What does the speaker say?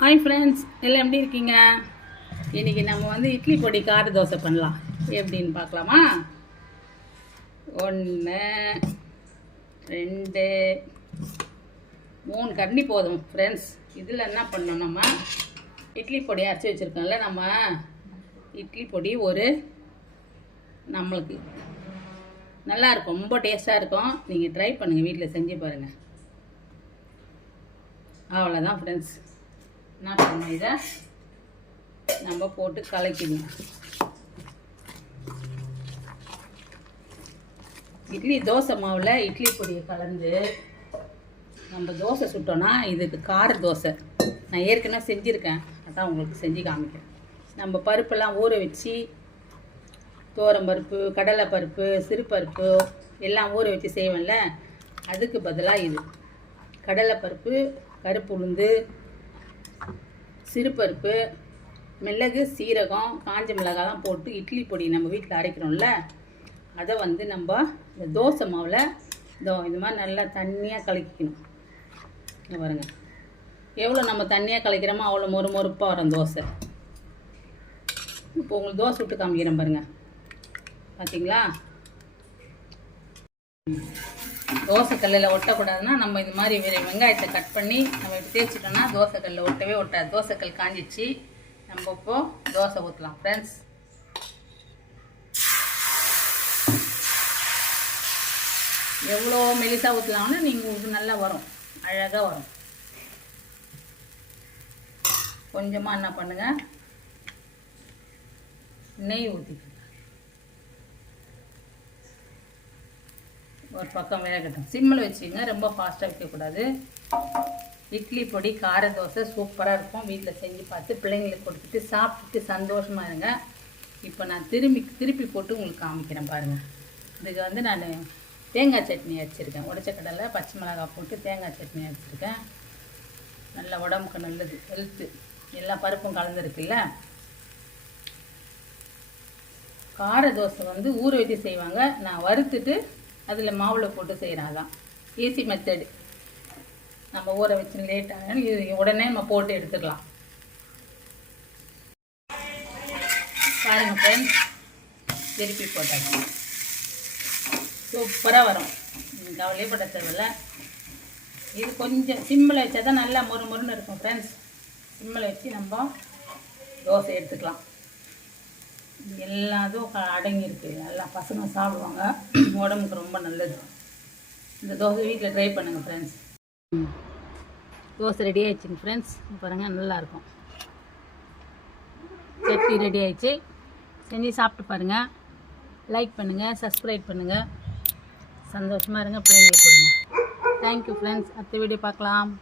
Hi friends, எல்லாம் எப்படி இருக்கீங்க? இன்றைக்கி நம்ம வந்து இட்லி பொடி கார தோசை பண்ணலாம். எப்படின்னு பார்க்கலாமா? 1 2 3 கரண்டி போதும் ஃப்ரெண்ட்ஸ். இதில் என்ன பண்ணோம், நம்ம இட்லி பொடி அரைச்சி வச்சுருக்கோம்ல, நம்ம இட்லி பொடி நம்மளுக்கு நல்லாயிருக்கும், ரொம்ப டேஸ்ட்டாக இருக்கும். நீங்கள் ட்ரை பண்ணுங்கள், வீட்டில் செஞ்சு பாருங்கள். அவ்வளோதான் ஃப்ரெண்ட்ஸ். என்ன பண்ணணும், இதை நம்ம போட்டு கலக்கிடணும். இட்லி தோசை மாவில் இட்லி பொடியை கலந்து நம்ம தோசை சுட்டோன்னா இதுக்கு கார தோசை. நான் ஏற்கனவே செஞ்சுருக்கேன், அதான் உங்களுக்கு செஞ்சு காமிக்கிறேன். நம்ம பருப்பெல்லாம் ஊற வச்சு, துவரம்பருப்பு, கடலைப்பருப்பு, சிறுபருப்பு எல்லாம் ஊற வச்சு செய்வேன்ல, அதுக்கு பதிலாக இது கடலைப்பருப்பு, கருப்பு உளுந்து, சிறுபருப்பு, மிளகு, சீரகம், காஞ்ச மிளகாலாம் போட்டு இட்லி பொடி நம்ம வீட்டில் அரைக்கிறோம்ல, அதை வந்து நம்ம இந்த தோசை மாவில் இது மாதிரி நல்லா தண்ணியாக கலக்கிக்கணும். இங்கே பாருங்கள், எவ்வளோ நம்ம தண்ணியாக கலக்கிறோமோ அவ்வளோ மொறுப்பாக வரும் தோசை. இப்போ உங்களுக்கு தோசை விட்டு காமிக்கிறேன் பாருங்கள், பார்த்தீங்களா? தோசை கல்லில் ஒட்டக்கூடாதுன்னா நம்ம இது மாதிரி வெங்காயத்தை கட் பண்ணி நம்ம இப்படி தேய்ச்சிட்டோம்னா தோசை கல்லில் ஒட்டவே ஒட்டாது. தோசைக்கல் காஞ்சிச்சு. நம்ம இப்போது தோசை ஊற்றலாம் ஃப்ரெண்ட்ஸ். எவ்வளோ மெலிசாக ஊற்றலாம்னு நீங்கள் உங்களுக்கு நல்லா வரும், அழகாக வரும். கொஞ்சமாக என்ன பண்ணுங்கள், நெய் ஊற்றிக்கணும். ஒரு பக்கம் வேகட்டும், சிம்மில் வச்சுக்கோங்க, ரொம்ப ஃபாஸ்ட்டாக வைக்கக்கூடாது. இட்லி பொடி கார தோசை சூப்பராக இருக்கும். வீட்டில் செஞ்சு பார்த்து பிள்ளைங்களுக்கு கொடுத்துட்டு சாப்பிட்டுட்டு சந்தோஷமாக இருங்க. இப்போ நான் திருப்பி போட்டு உங்களுக்கு காமிக்கிறேன் பாருங்கள். இதுக்கு வந்து நான் தேங்காய் சட்னி அரைச்சிருக்கேன். உடைச்ச கடலை, பச்சை மிளகாய் போட்டு தேங்காய் சட்னி அரைச்சிருக்கேன். நல்ல உடம்புக்கு நல்லது, ஹெல்த்து. எல்லா பருப்பும் கலந்துருக்குல்ல. கார தோசை வந்து ஊற வச்சு செய்வாங்க, நான் வறுத்துட்டு அதில் மாவில் போட்டு செய்கிறேன். அதான் ஈஸி மெத்தடு. நம்ம ஊற வச்சு லேட் ஆகும், இது உடனே நம்ம போட்டு எடுத்துக்கலாம். பாருங்கள் ஃப்ரெண்ட்ஸ், திருப்பி போட்டாச்சு. சூப்பராக வரும், கவலையே பட்ட தேவையில்ல. இது கொஞ்சம் சிம்மில் வச்சா தான் நல்லா மொறுன்னு இருக்கும் ஃப்ரெண்ட்ஸ். சிம்மில் வச்சு நம்ம தோசை எடுத்துக்கலாம். எல்லாத்தும் அடங்கியிருக்கு, எல்லா பசங்க சாப்பிடுவாங்க, உடம்புக்கு ரொம்ப நல்லது. இந்த தோசை வீட்டில் ட்ரை பண்ணுங்கள் ஃப்ரெண்ட்ஸ். தோசை ரெடி ஆகிடுச்சுங்க ஃப்ரெண்ட்ஸ், பாருங்கள் நல்லாயிருக்கும். சட்னி ரெடி ஆகிடுச்சு. செஞ்சு சாப்பிட்டு பாருங்கள். லைக் பண்ணுங்கள், சப்ஸ்கிரைப் பண்ணுங்கள். சந்தோஷமாக இருங்க, பிள்ளைங்களுக்கு கொடுங்க. Thank you friends. அடுத்த வீடியோ பார்க்கலாம்.